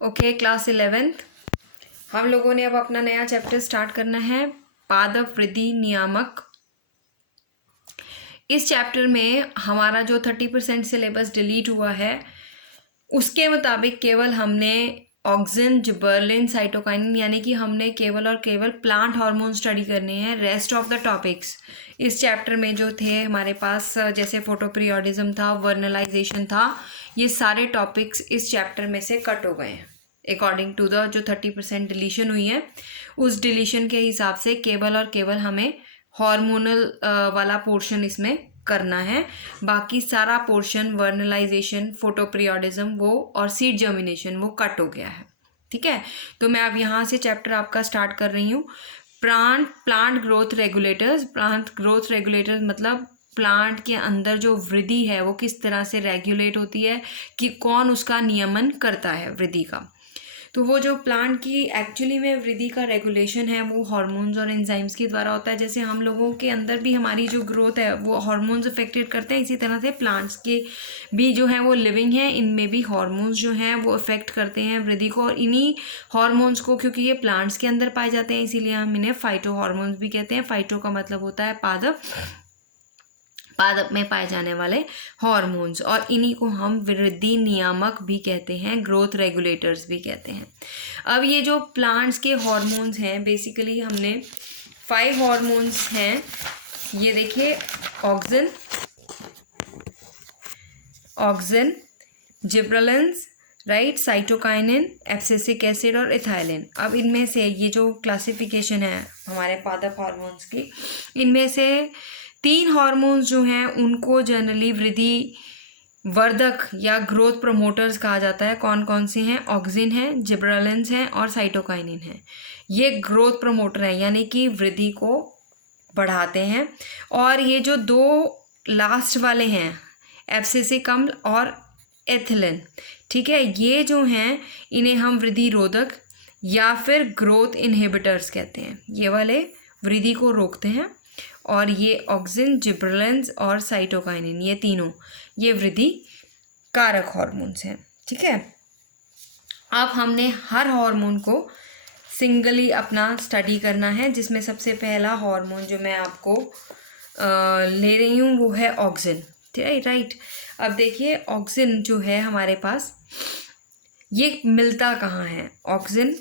Okay, class 11th हम लोगों ने अब अपना नया चैप्टर स्टार्ट करना है, पादप वृद्धि नियामक। इस चैप्टर में हमारा जो 30% सिलेबस डिलीट हुआ है उसके मुताबिक केवल हमने ऑक्सिन, जिबर्लिन, साइटोकाइनिन यानी कि हमने केवल और केवल प्लांट हार्मोन स्टडी करने हैं। रेस्ट ऑफ द टॉपिक्स इस चैप्टर में जो थे हमारे पास, जैसे फोटोपीरियोडिज्म था, वर्नलाइजेशन था, ये सारे टॉपिक्स इस चैप्टर में से कट हो गए हैं अकॉर्डिंग टू द जो 30% डिलीशन हुई है। उस डिलीशन के हिसाब से केवल और केवल हमें हार्मोनल वाला पोर्शन इसमें करना है। बाकी सारा पोर्शन वर्नलाइजेशन, फोटोपीरियोडिज्म वो और सीड जर्मिनेशन वो कट हो गया है। ठीक है, तो मैं अब यहाँ से चैप्टर आपका स्टार्ट कर रही हूँ। Plant growth regulators. Plant growth regulators मतलब प्लांट के अंदर जो वृद्धि है वो किस तरह से रेगुलेट होती है, कि कौन उसका नियमन करता है वृद्धि का। तो वो जो प्लांट की एक्चुअली में वृद्धि का रेगुलेशन है वो हार्मोन्स और एंजाइम्स के द्वारा होता है। जैसे हम लोगों के अंदर भी हमारी जो ग्रोथ है वो हार्मोन्स अफेक्टेड करते हैं, इसी तरह से प्लांट्स के भी जो हैं वो लिविंग हैं, इनमें भी हार्मोन्स जो हैं वो अफेक्ट करते हैं वृद्धि को। और इन्हीं हार्मोन्स को, क्योंकि ये प्लांट्स के अंदर पाए जाते हैं, इसीलिए हम इन्हें फाइटो हार्मोन्स भी कहते हैं। फाइटो का मतलब होता है पादप, पादप में पाए जाने वाले हार्मोन्स, और इन्हीं को हम वृद्धि नियामक भी कहते हैं, ग्रोथ रेगुलेटर्स भी कहते हैं। अब ये जो प्लांट्स के हार्मोन्स हैं, बेसिकली हमने 5 हार्मोन्स हैं। ये देखिए, auxin, gibberellins, right, cytokinin, abscisic acid और इथाइलिन। अब इनमें से ये जो क्लासिफिकेशन है हमारे पादप हार्मोन्स की, इनमें से 3 हार्मोन्स जो हैं उनको जनरली वृद्धि वर्धक या ग्रोथ प्रमोटर्स कहा जाता है। कौन कौन से हैं? ऑक्सिन है, जिब्रेलिन्स हैं और साइटोकाइनिन है। ये ग्रोथ प्रमोटर हैं, यानी कि वृद्धि को बढ़ाते हैं। और ये जो 2 लास्ट वाले हैं, एब्सिसिक अम्ल और एथिलीन, ठीक है, ये जो हैं इन्हें हम वृद्धि रोधक या फिर ग्रोथ इनहिबिटर्स कहते हैं। ये वाले वृद्धि को रोकते हैं, और ये ऑक्सिन, जिब्रेलिन्स और साइटोकाइनिन, ये तीनों ये वृद्धि कारक हार्मोन्स हैं। ठीक है, अब हमने हर हार्मोन को सिंगली अपना स्टडी करना है, जिसमें सबसे पहला हार्मोन जो मैं आपको ले रही हूँ वो है ऑक्सिन। राइट, अब देखिए ऑक्सिन जो है हमारे पास, ये मिलता कहाँ है ऑक्सिन।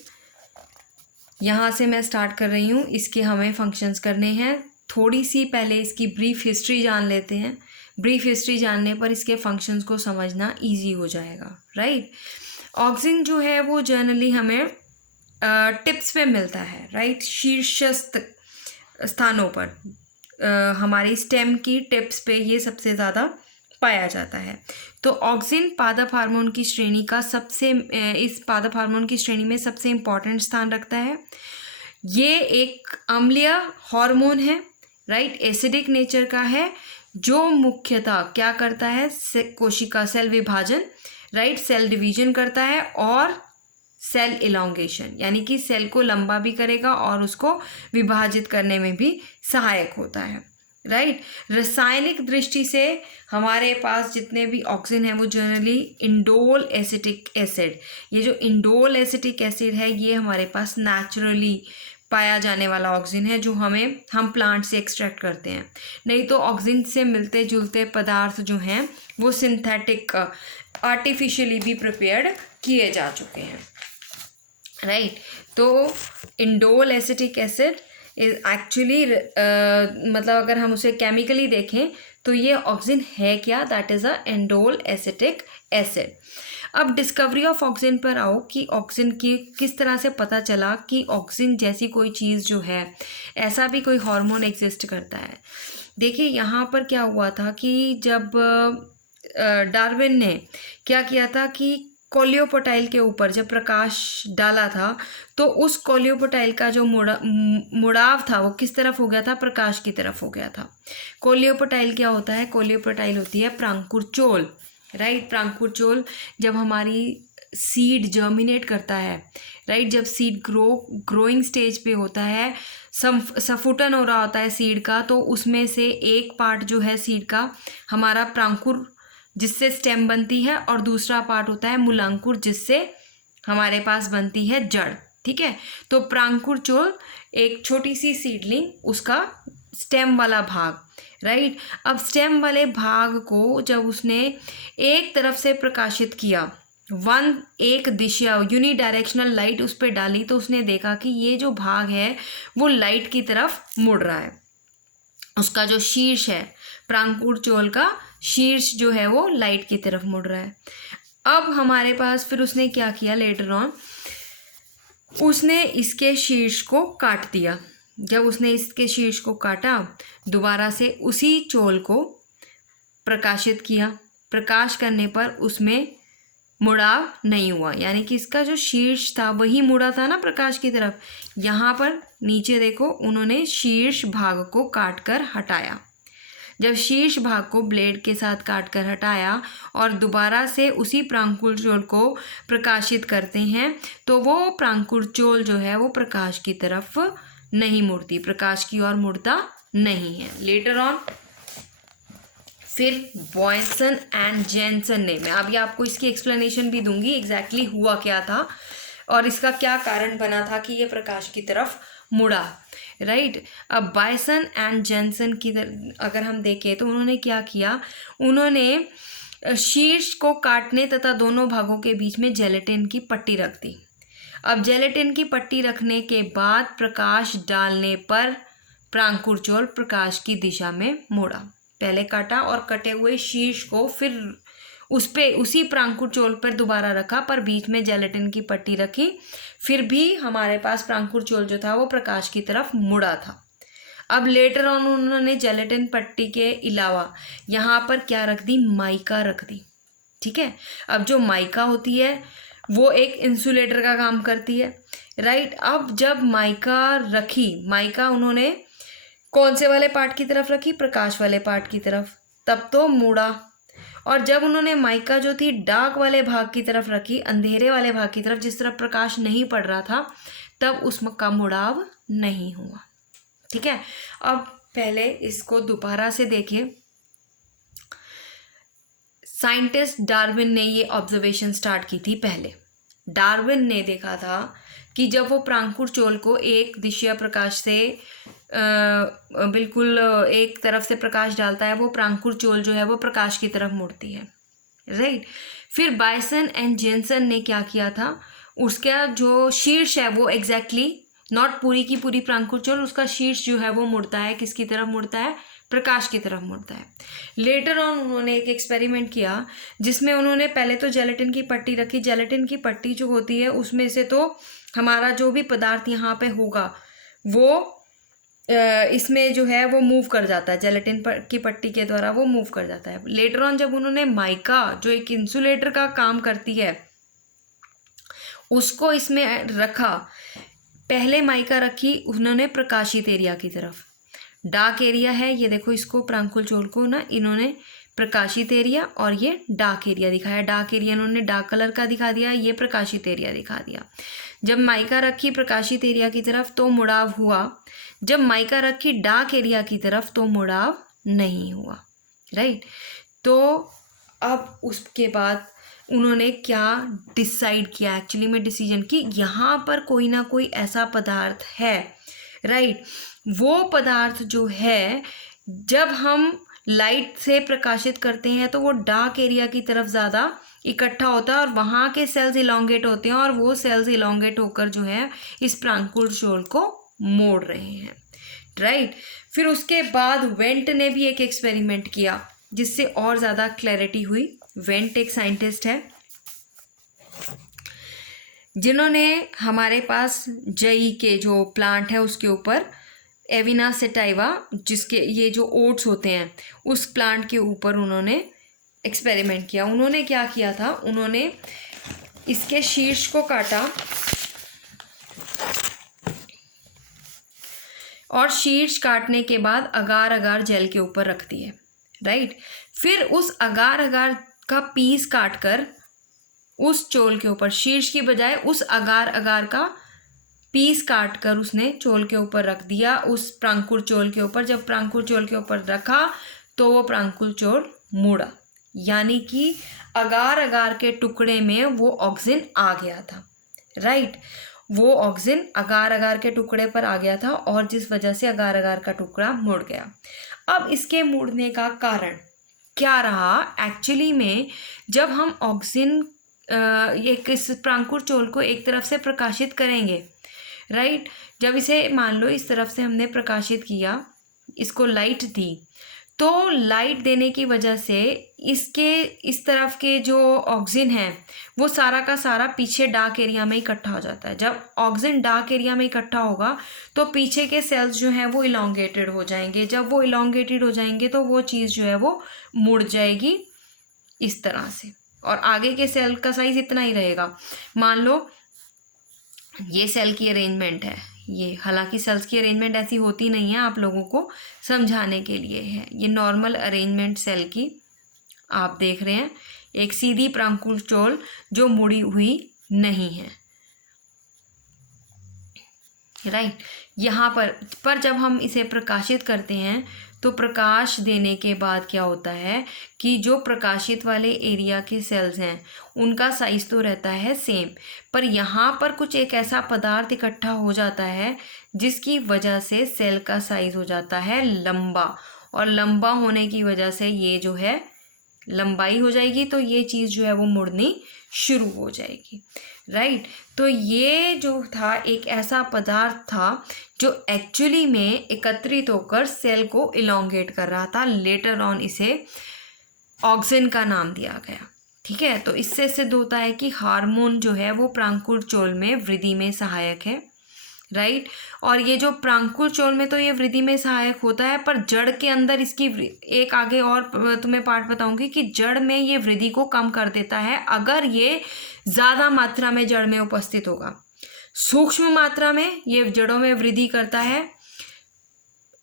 यहाँ से मैं स्टार्ट कर रही हूँ, इसके हमें फंक्शंस करने हैं। थोड़ी सी पहले इसकी ब्रीफ हिस्ट्री जान लेते हैं। ब्रीफ हिस्ट्री जानने पर इसके फंक्शंस को समझना इजी हो जाएगा। राइट, ऑक्सिन जो है वो जनरली हमें टिप्स पे मिलता है, राइट, शीर्षस्थ स्थानों पर, हमारी स्टेम की टिप्स पे ये सबसे ज़्यादा पाया जाता है। तो ऑक्सिन पादप हार्मोन की श्रेणी का इस पादप हार्मोन की श्रेणी में सबसे इम्पॉर्टेंट स्थान रखता है। ये एक अम्लीय हार्मोन है, राइट, एसिडिक नेचर का है, जो मुख्यतः क्या करता है, कोशिका सेल विभाजन, राइट, सेल डिवीजन करता है, और सेल इलॉन्गेशन यानी कि सेल को लंबा भी करेगा और उसको विभाजित करने में भी सहायक होता है। राइट, रासायनिक दृष्टि से हमारे पास जितने भी ऑक्सिन है वो जनरली इंडोल एसिटिक एसिड, ये जो इंडोल एसिटिक एसिड है ये हमारे पास नेचुरली पाया जाने वाला ऑक्सिन है, जो हम प्लांट से एक्सट्रैक्ट करते हैं। नहीं तो ऑक्सिन से मिलते जुलते पदार्थ जो हैं वो सिंथेटिक, आर्टिफिशियली भी प्रिपेयर्ड किए जा चुके हैं। राइट, तो indole acetic acid is actually मतलब अगर हम उसे केमिकली देखें तो ये ऑक्सिन है क्या, that is a indole acetic acid. अब डिस्कवरी ऑफ ऑक्सिन पर आओ, कि ऑक्सिन की किस तरह से पता चला कि ऑक्सिन जैसी कोई चीज़ जो है, ऐसा भी कोई हार्मोन एग्जिस्ट करता है। देखिए यहाँ पर क्या हुआ था कि जब डार्विन ने क्या किया था कि कोलियोपोटाइल के ऊपर जब प्रकाश डाला था, तो उस कोलियोपोटाइल का जो मुड़ाव था वो किस तरफ हो गया था, प्रकाश की तरफ हो गया था। कोलियोपोटाइल क्या होता है, कोलियोपोटाइल होती है प्रांकुरचोल, राइट, प्रांकुरचोल जब हमारी सीड जर्मिनेट करता है, राइट, जब सीड ग्रोइंग स्टेज पे होता है, सफुटन हो रहा होता है सीड का, तो उसमें से एक पार्ट जो है सीड का हमारा प्रांकुर, जिससे स्टेम बनती है, और दूसरा पार्ट होता है मूलांकुर, जिससे हमारे पास बनती है जड़, ठीक है। तो प्रांकुर चोल एक छोटी सी सीडलिंग, उसका स्टेम वाला भाग, राइट। अब स्टेम वाले भाग को जब उसने एक तरफ से प्रकाशित किया, एक दिशा यूनिडायरेक्शनल लाइट उस पर डाली, तो उसने देखा कि ये जो भाग है वो लाइट की तरफ मुड़ रहा है। उसका जो शीर्ष है, प्रांकुर चोल का शीर्ष जो है वो लाइट की तरफ मुड़ रहा है। अब हमारे पास फिर उसने क्या किया, लेटर ऑन उसने इसके शीर्ष को काट दिया। जब उसने इसके शीर्ष को काटा, दोबारा से उसी चोल को प्रकाशित किया। प्रकाश करने पर उसमें मुड़ाव नहीं हुआ, यानी कि इसका जो शीर्ष था वही मुड़ा था ना प्रकाश की तरफ। यहाँ पर नीचे देखो, उन्होंने शीर्ष भाग को काट कर हटाया। जब शीर्ष भाग को ब्लेड के साथ काट कर हटाया और दोबारा से उसी प्रांकुर चोल को प्रकाशित करते हैं, तो वो प्रांकुर चोल जो है वो प्रकाश की तरफ नहीं मुड़ती, प्रकाश की ओर मुड़ता नहीं है। लेटर ऑन फिर बॉयसन एंड जेनसन ने, मैं अभी आपको इसकी एक्सप्लेनेशन भी दूंगी एग्जैक्टली हुआ क्या था और इसका क्या कारण बना था कि ये प्रकाश की तरफ मुड़ा, राइट। अब बॉयसन एंड जेनसन की अगर हम देखें तो उन्होंने क्या किया, उन्होंने शीर्ष को काटने तथा दोनों भागों के बीच में जेलेटिन की पट्टी रख दी। अब जेलेटिन की पट्टी रखने के बाद प्रकाश डालने पर प्रांकुर चोल प्रकाश की दिशा में मुड़ा। पहले काटा और कटे हुए शीर्ष को फिर उसी प्रांकुर चोल पर दोबारा रखा, पर बीच में जेलेटिन की पट्टी रखी, फिर भी हमारे पास प्रांकुर चोल जो था वो प्रकाश की तरफ मुड़ा था। अब लेटर ऑन उन्होंने जेलेटिन पट्टी के अलावा यहाँ पर क्या रख दी, माइका रख दी, ठीक है। अब जो माइका होती है वो एक इंसुलेटर का काम करती है, राइट। अब जब माइका रखी, माइका उन्होंने कौन से वाले पार्ट की तरफ रखी, प्रकाश वाले पार्ट की तरफ, तब तो मुड़ा। और जब उन्होंने माइका जो थी डार्क वाले भाग की तरफ रखी, अंधेरे वाले भाग की तरफ जिस तरफ प्रकाश नहीं पड़ रहा था, तब उसका मुड़ाव नहीं हुआ, ठीक है। अब पहले इसको दोबारा से देखिए। साइंटिस्ट डार्विन ने ये ऑब्जर्वेशन स्टार्ट की थी। पहले डार्विन ने देखा था कि जब वो प्रांकुर चोल को एक दिशा प्रकाश से बिल्कुल एक तरफ से प्रकाश डालता है, वो प्रांकुर चोल जो है वो प्रकाश की तरफ मुड़ती है, राइट। फिर बॉयसन एंड जेनसन ने क्या किया था, उसका जो शीर्ष है वो एग्जैक्टली नॉट पूरी की पूरी प्रांकुर चोल, उसका शीर्ष जो है वो मुड़ता है, किसकी तरफ मुड़ता है, प्रकाश की तरफ मुड़ता है। लेटर ऑन उन्होंने एक एक्सपेरिमेंट किया जिसमें उन्होंने पहले तो जेलेटिन की पट्टी रखी। जेलेटिन की पट्टी जो होती है उसमें से तो हमारा जो भी पदार्थ यहाँ पे होगा वो इसमें जो है वो मूव कर जाता है, जेलेटिन की पट्टी के द्वारा वो मूव कर जाता है। लेटर ऑन जब उन्होंने माइका जो एक इंसुलेटर का काम करती है उसको इसमें रखा, पहले माइका रखी उन्होंने प्रकाशित एरिया की तरफ, डार्क एरिया है ये देखो, इसको प्रांकुर चोल को ना इन्होंने प्रकाशित एरिया और ये डार्क एरिया दिखाया। डार्क एरिया इन्होंने डार्क कलर का दिखा दिया, ये प्रकाशित एरिया दिखा दिया। जब माइका रखी प्रकाशित एरिया की तरफ तो मुड़ाव हुआ, जब माइका रखी डार्क एरिया की तरफ तो मुड़ाव नहीं हुआ, राइट। तो अब उसके बाद उन्होंने क्या डिसाइड किया, एक्चुअली में डिसीजन की यहाँ पर कोई ना कोई ऐसा पदार्थ है, राइट। वो पदार्थ जो है जब हम लाइट से प्रकाशित करते हैं तो वो डार्क एरिया की तरफ ज़्यादा इकट्ठा होता है और वहाँ के सेल्स इलोंगेट होते हैं और वो सेल्स इलोंगेट होकर जो है इस प्रांकुर चोल को मोड़ रहे हैं, राइट। फिर उसके बाद वेंट ने भी एक एक्सपेरिमेंट किया जिससे और ज़्यादा क्लैरिटी हुई। वेंट एक साइंटिस्ट है जिन्होंने हमारे पास जई के जो प्लांट है उसके ऊपर एविना सेटाइवा, जिसके ये जो ओट्स होते हैं उस प्लांट के ऊपर उन्होंने एक्सपेरिमेंट किया। उन्होंने क्या किया था, उन्होंने इसके शीर्ष को काटा और शीर्ष काटने के बाद अगार अगार जेल के ऊपर रख दिए, राइट। फिर उस अगार अगार का पीस काटकर उस चोल के ऊपर, शीर्ष की बजाय उस अगार अगार का पीस काट कर उसने चोल के ऊपर रख दिया, उस प्रांकुर चोल के ऊपर। जब प्रांकुर चोल के ऊपर रखा तो वो प्रांकुर चोल मुड़ा, यानी कि अगार अगार के टुकड़े में वो ऑक्सीजन आ गया था, राइट। वो ऑक्सिन अगार अगार के टुकड़े पर आ गया था और जिस वजह से अगार अगार का टुकड़ा मुड़ गया। अब इसके मुड़ने का कारण क्या रहा? एक्चुअली में जब हम ऑक्सिन इस प्रांकुर चोल को एक तरफ से प्रकाशित करेंगे, राइट, जब इसे मान लो इस तरफ से हमने प्रकाशित किया, इसको लाइट दी, तो लाइट देने की वजह से इसके इस तरफ के जो ऑक्सिन है वो सारा का सारा पीछे डार्क एरिया में इकट्ठा हो जाता है। जब ऑक्सिन डार्क एरिया में इकट्ठा होगा तो पीछे के सेल्स जो हैं वो इलोंगेटेड हो जाएंगे। जब वो इलोंगेटेड हो जाएंगे तो वो चीज़ जो है वो मुड़ जाएगी इस तरह से, और आगे के सेल का साइज इतना ही रहेगा। मान लो ये सेल की अरेंजमेंट है, ये हालांकि सेल्स की अरेंजमेंट ऐसी होती नहीं है, आप लोगों को समझाने के लिए है। ये नॉर्मल अरेंजमेंट सेल की आप देख रहे हैं, एक सीधी प्रांकुर चोल जो मुड़ी हुई नहीं है, राइट। यहाँ पर जब हम इसे प्रकाशित करते हैं तो प्रकाश देने के बाद क्या होता है कि जो प्रकाशित वाले एरिया के सेल्स हैं उनका साइज तो रहता है सेम, पर यहाँ पर कुछ एक ऐसा पदार्थ इकट्ठा हो जाता है जिसकी वजह से सेल का साइज हो जाता है लंबा, और लंबा होने की वजह से ये जो है लंबाई हो जाएगी, तो ये चीज़ जो है वो मुड़नी शुरू हो जाएगी, राइट। तो ये जो था एक ऐसा पदार्थ था जो एक्चुअली में एकत्रित होकर सेल को इलोंगेट कर रहा था। लेटर ऑन इसे ऑक्सिन का नाम दिया गया, ठीक है। तो इससे सिद्ध होता है कि हार्मोन जो है वो प्रांकुर चोल में वृद्धि में सहायक है, राइट। और ये जो प्रांकुर चोल में तो ये वृद्धि में सहायक होता है, पर जड़ के अंदर इसकी एक आगे और तुम्हें पार्ट बताऊंगी कि जड़ में ये वृद्धि को कम कर देता है अगर ये ज़्यादा मात्रा में जड़ में उपस्थित होगा। सूक्ष्म मात्रा में ये जड़ों में वृद्धि करता है,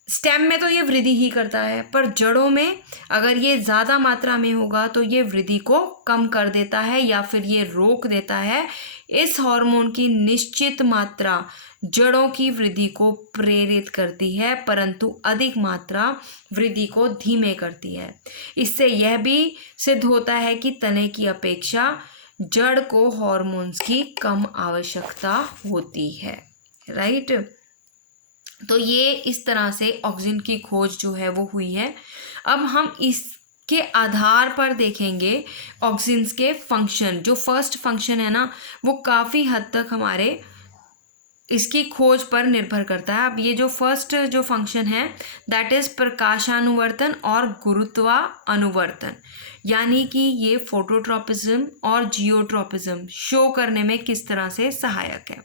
स्टेम में तो ये वृद्धि ही करता है, पर जड़ों में अगर ये ज़्यादा मात्रा में होगा तो ये वृद्धि को कम कर देता है या फिर ये रोक देता है। इस हार्मोन की निश्चित मात्रा जड़ों की वृद्धि को प्रेरित करती है, परंतु अधिक मात्रा वृद्धि को धीमे करती है। इससे यह भी सिद्ध होता है कि तने की अपेक्षा जड़ को हार्मोन्स की कम आवश्यकता होती है, राइट। तो ये इस तरह से ऑक्सिन की खोज जो है वो हुई है। अब हम इसके आधार पर देखेंगे ऑक्सिन्स के फंक्शन। जो फर्स्ट फंक्शन है ना वो काफ़ी हद तक हमारे इसकी खोज पर निर्भर करता है। अब ये जो फर्स्ट जो फंक्शन है दैट इज़ प्रकाशानुवर्तन और गुरुत्वानुवर्तन, यानी कि ये फोटोट्रॉपिज्म और जियोट्रॉपिज्म शो करने में किस तरह से सहायक है।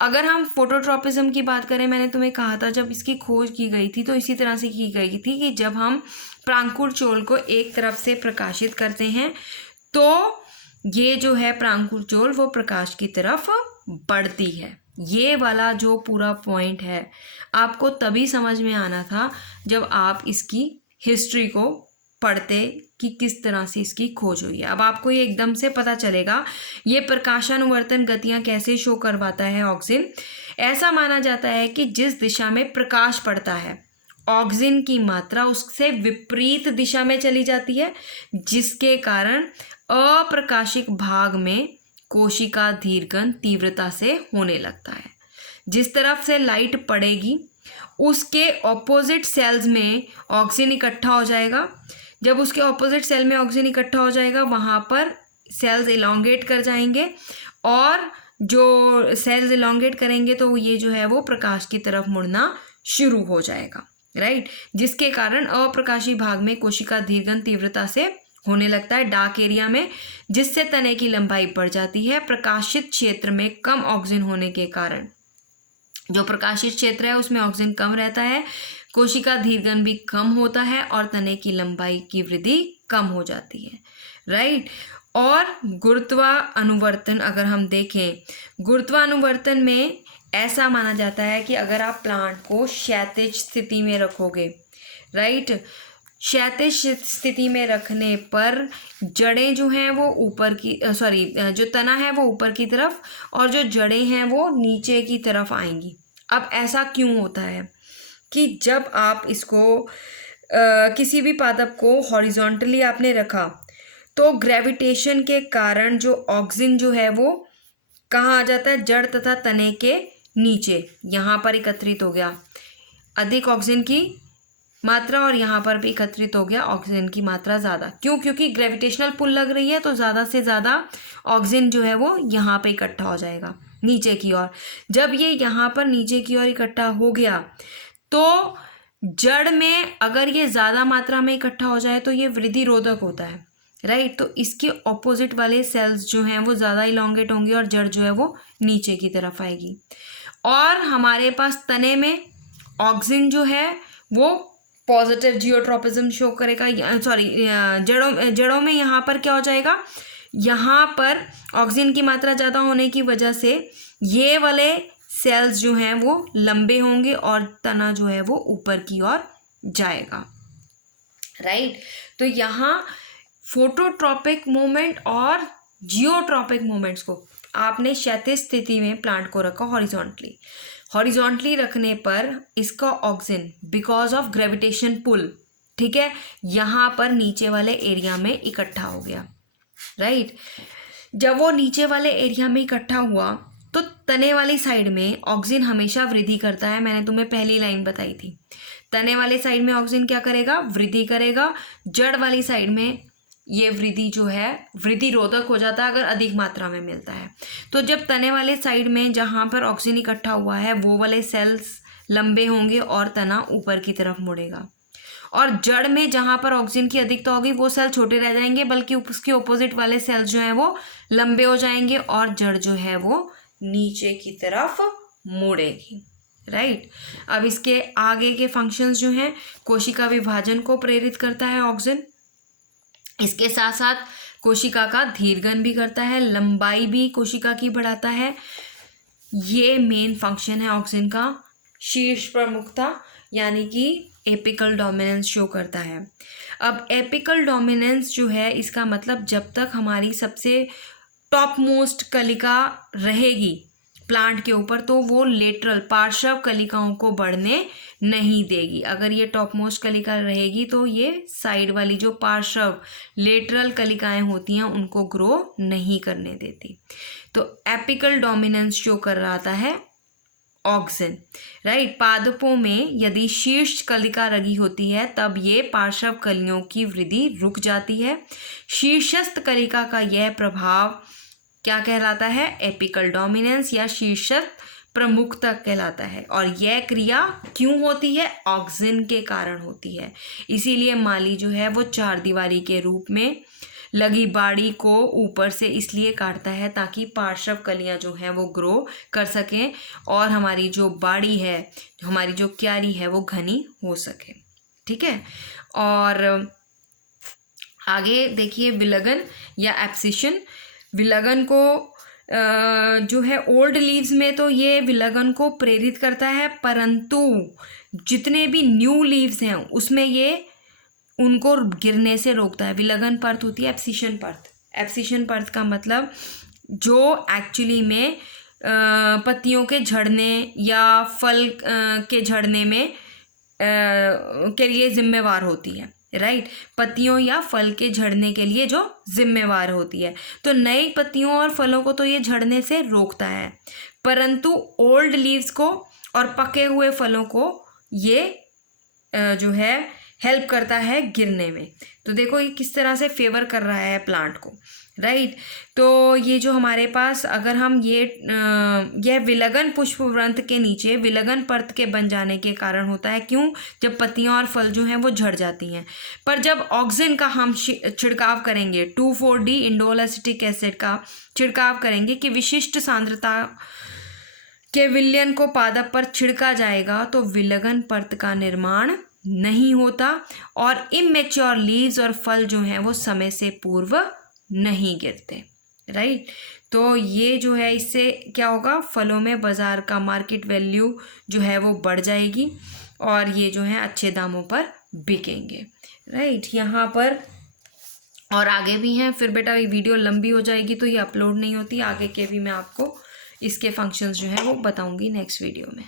अगर हम फोटोट्रॉपिज्म की बात करें, मैंने तुम्हें कहा था जब इसकी खोज की गई थी तो इसी तरह से की गई थी कि जब हम प्रांकुर चोल को एक तरफ से प्रकाशित करते हैं तो ये जो है प्रांकुर चोल वो प्रकाश की तरफ बढ़ती है। ये वाला जो पूरा पॉइंट है आपको तभी समझ में आना था जब आप इसकी हिस्ट्री को पढ़ते कि किस तरह से इसकी खोज हुई है। अब आपको ये एकदम से पता चलेगा ये प्रकाशानुवर्तन गतियाँ कैसे शो करवाता है ऑक्सिन। ऐसा माना जाता है कि जिस दिशा में प्रकाश पड़ता है ऑक्सिन की मात्रा उससे विपरीत दिशा में चली जाती है, जिसके कारण अप्रकाशिक भाग में कोशिका धीरगन तीव्रता से होने लगता है। जिस तरफ से लाइट पड़ेगी उसके ऑपोजिट सेल्स में ऑक्सिन इकट्ठा हो जाएगा। जब उसके ऑपोजिट सेल में ऑक्सिन इकट्ठा हो जाएगा वहाँ पर सेल्स इलोंगेट कर जाएंगे, और जो सेल्स इलोंगेट करेंगे तो ये जो है वो प्रकाश की तरफ मुड़ना शुरू हो जाएगा, राइट। जिसके कारण अप्रकाशी भाग में कोशिका धीरगन तीव्रता से होने लगता है डार्क एरिया में, जिससे तने की लंबाई बढ़ जाती है। प्रकाशित क्षेत्र में कम ऑक्सिन होने के कारण जो प्रकाशित क्षेत्र है उसमें ऑक्सिन कम रहता है, कोशिका धीरगन भी कम होता है और तने की लंबाई की वृद्धि कम हो जाती है, राइट। और गुरुत्वानुवर्तन अगर हम देखें, गुरुत्वानुवर्तन में ऐसा माना जाता है कि अगर आप प्लांट को क्षैतिज स्थिति में रखोगे, राइट, क्षैतिज स्थिति में रखने पर जड़ें जो हैं वो ऊपर की जो तना है वो ऊपर की तरफ और जो जड़ें हैं वो नीचे की तरफ आएंगी। अब ऐसा क्यों होता है कि जब आप इसको किसी भी पादप को हॉरिजॉन्टली आपने रखा तो ग्रेविटेशन के कारण जो ऑक्सिन जो है वो कहाँ आ जाता है, जड़ तथा तने के नीचे, यहाँ पर एकत्रित हो गया अधिक ऑक्सीजन की मात्रा और यहाँ पर भी एकत्रित हो गया ऑक्सीजन की मात्रा ज़्यादा। क्यों? क्योंकि ग्रेविटेशनल पुल लग रही है तो ज़्यादा से ज़्यादा ऑक्सीजन जो है वो यहाँ पे इकट्ठा हो जाएगा नीचे की ओर। जब ये यहाँ पर नीचे की ओर इकट्ठा हो गया तो जड़ में अगर ये ज़्यादा मात्रा में इकट्ठा हो जाए तो ये वृद्धि रोधक होता है, राइट। तो इसके ऑपोजिट वाले सेल्स जो हैं वो ज़्यादा इलोंगेट होंगे और जड़ जो है वो नीचे की तरफ आएगी। और हमारे पास तने में ऑक्सीजन जो है वो पॉजिटिव जियोट्रोपिज्म शो करेगा, सॉरी जड़ों में यहाँ पर क्या हो जाएगा, यहाँ पर ऑक्सीजन की मात्रा ज़्यादा होने की वजह से ये वाले सेल्स जो हैं वो लंबे होंगे और तना जो है वो ऊपर की ओर जाएगा, राइट। तो यहाँ फोटोट्रॉपिक मूवमेंट और जियोट्रॉपिक मूवमेंट्स को आपने क्षैतिज स्थिति में प्लांट को रखा हॉरिजॉन्टली रखने पर इसका ऑक्सीजन बिकॉज ऑफ ग्रेविटेशन पुल, ठीक है, यहाँ पर नीचे वाले एरिया में इकट्ठा हो गया, राइट। जब वो नीचे वाले एरिया में इकट्ठा हुआ तो तने वाली साइड में ऑक्सीजन हमेशा वृद्धि करता है। मैंने तुम्हें पहली लाइन बताई थी, तने वाले साइड में ऑक्सीजन क्या करेगा, वृद्धि करेगा। जड़ वाली साइड में ये वृद्धि जो है वृद्धि रोधक हो जाता है अगर अधिक मात्रा में मिलता है। तो जब तने वाले साइड में जहाँ पर ऑक्सीजन इकट्ठा हुआ है वो वाले सेल्स लंबे होंगे और तना ऊपर की तरफ मुड़ेगा, और जड़ में जहाँ पर ऑक्सीजन की अधिकता होगी वो सेल छोटे रह जाएंगे, बल्कि उसके ऑपोजिट वाले सेल्स जो हैं वो लंबे हो जाएंगे और जड़ जो है वो नीचे की तरफ मुड़ेगी, राइट। अब इसके आगे के फंक्शंस जो हैं, कोशिका विभाजन को प्रेरित करता है ऑक्सीजन, इसके साथ साथ कोशिका का धीरगन भी करता है, लंबाई भी कोशिका की बढ़ाता है। ये मेन फंक्शन है ऑक्सीजन का। शीर्ष प्रमुखता यानी कि एपिकल डोमिनेंस शो करता है। अब एपिकल डोमिनेंस जो है इसका मतलब जब तक हमारी सबसे टॉप मोस्ट कलिका रहेगी प्लांट के ऊपर तो वो लेटरल पार्श्व कलिकाओं को बढ़ने नहीं देगी। अगर ये टॉप मोस्ट कलिका रहेगी तो ये साइड वाली जो पार्श्व लेटरल कलिकाएं होती हैं उनको ग्रो नहीं करने देती। तो एपिकल डोमिनेंस शो कर रहा है ऑक्सीजन, राइट। पादपों में यदि शीर्ष कलिका रगी होती है तब ये पार्श्व कलियों की वृद्धि रुक जाती है। शीर्षस्थ कलिका का यह प्रभाव क्या कहलाता है, एपिकल डोमिनेंस या शीर्षस्थ प्रमुखता कहलाता है। और यह क्रिया क्यों होती है, ऑक्सीजन के कारण होती है। इसीलिए माली जो है वो चार दीवारी के रूप में लगी बाड़ी को ऊपर से इसलिए काटता है ताकि पार्श्व कलियां जो हैं वो ग्रो कर सकें और हमारी जो बाड़ी है, हमारी जो क्यारी है वो घनी हो सके, ठीक है। और आगे देखिए विलगन या एब्सिशन। विलगन को जो है ओल्ड लीव्स में तो ये विलगन को प्रेरित करता है, परंतु जितने भी न्यू लीव्स हैं उसमें ये उनको गिरने से रोकता है। विलगन परत होती है एब्सिशन परत। एब्सिशन परत का मतलब जो एक्चुअली में पत्तियों के झड़ने या फल के झड़ने में के लिए जिम्मेवार होती है, राइट। पत्तियों या फल के झड़ने के लिए जो जिम्मेवार होती है। तो नई पत्तियों और फलों को तो ये झड़ने से रोकता है, परंतु ओल्ड लीव्स को और पके हुए फलों को ये जो है हेल्प करता है गिरने में। तो देखो ये किस तरह से फेवर कर रहा है प्लांट को, राइट। तो ये जो हमारे पास अगर हम यह विलगन पुष्पवृंत के नीचे विलगन परत के बन जाने के कारण होता है। क्यों? जब पत्तियां और फल जो हैं वो झड़ जाती हैं। पर जब ऑक्सीजन का हम छिड़काव करेंगे, 2,4-D इंडोल एसिटिक एसिड का छिड़काव करेंगे कि विशिष्ट सांद्रता के विलयन को पादप पर छिड़का जाएगा तो विलगन परत का निर्माण नहीं होता और इमेच्योर लीव्स और फल जो हैं वो समय से पूर्व नहीं गिरते, राइट। तो ये जो है इससे क्या होगा, फलों में बाज़ार का मार्केट वैल्यू जो है वो बढ़ जाएगी और ये जो है अच्छे दामों पर बिकेंगे, राइट। यहाँ पर और आगे भी हैं, फिर बेटा ये वीडियो लंबी हो जाएगी तो ये अपलोड नहीं होती। आगे के भी मैं आपको इसके फंक्शंस जो हैं वो बताऊँगी नेक्स्ट वीडियो में।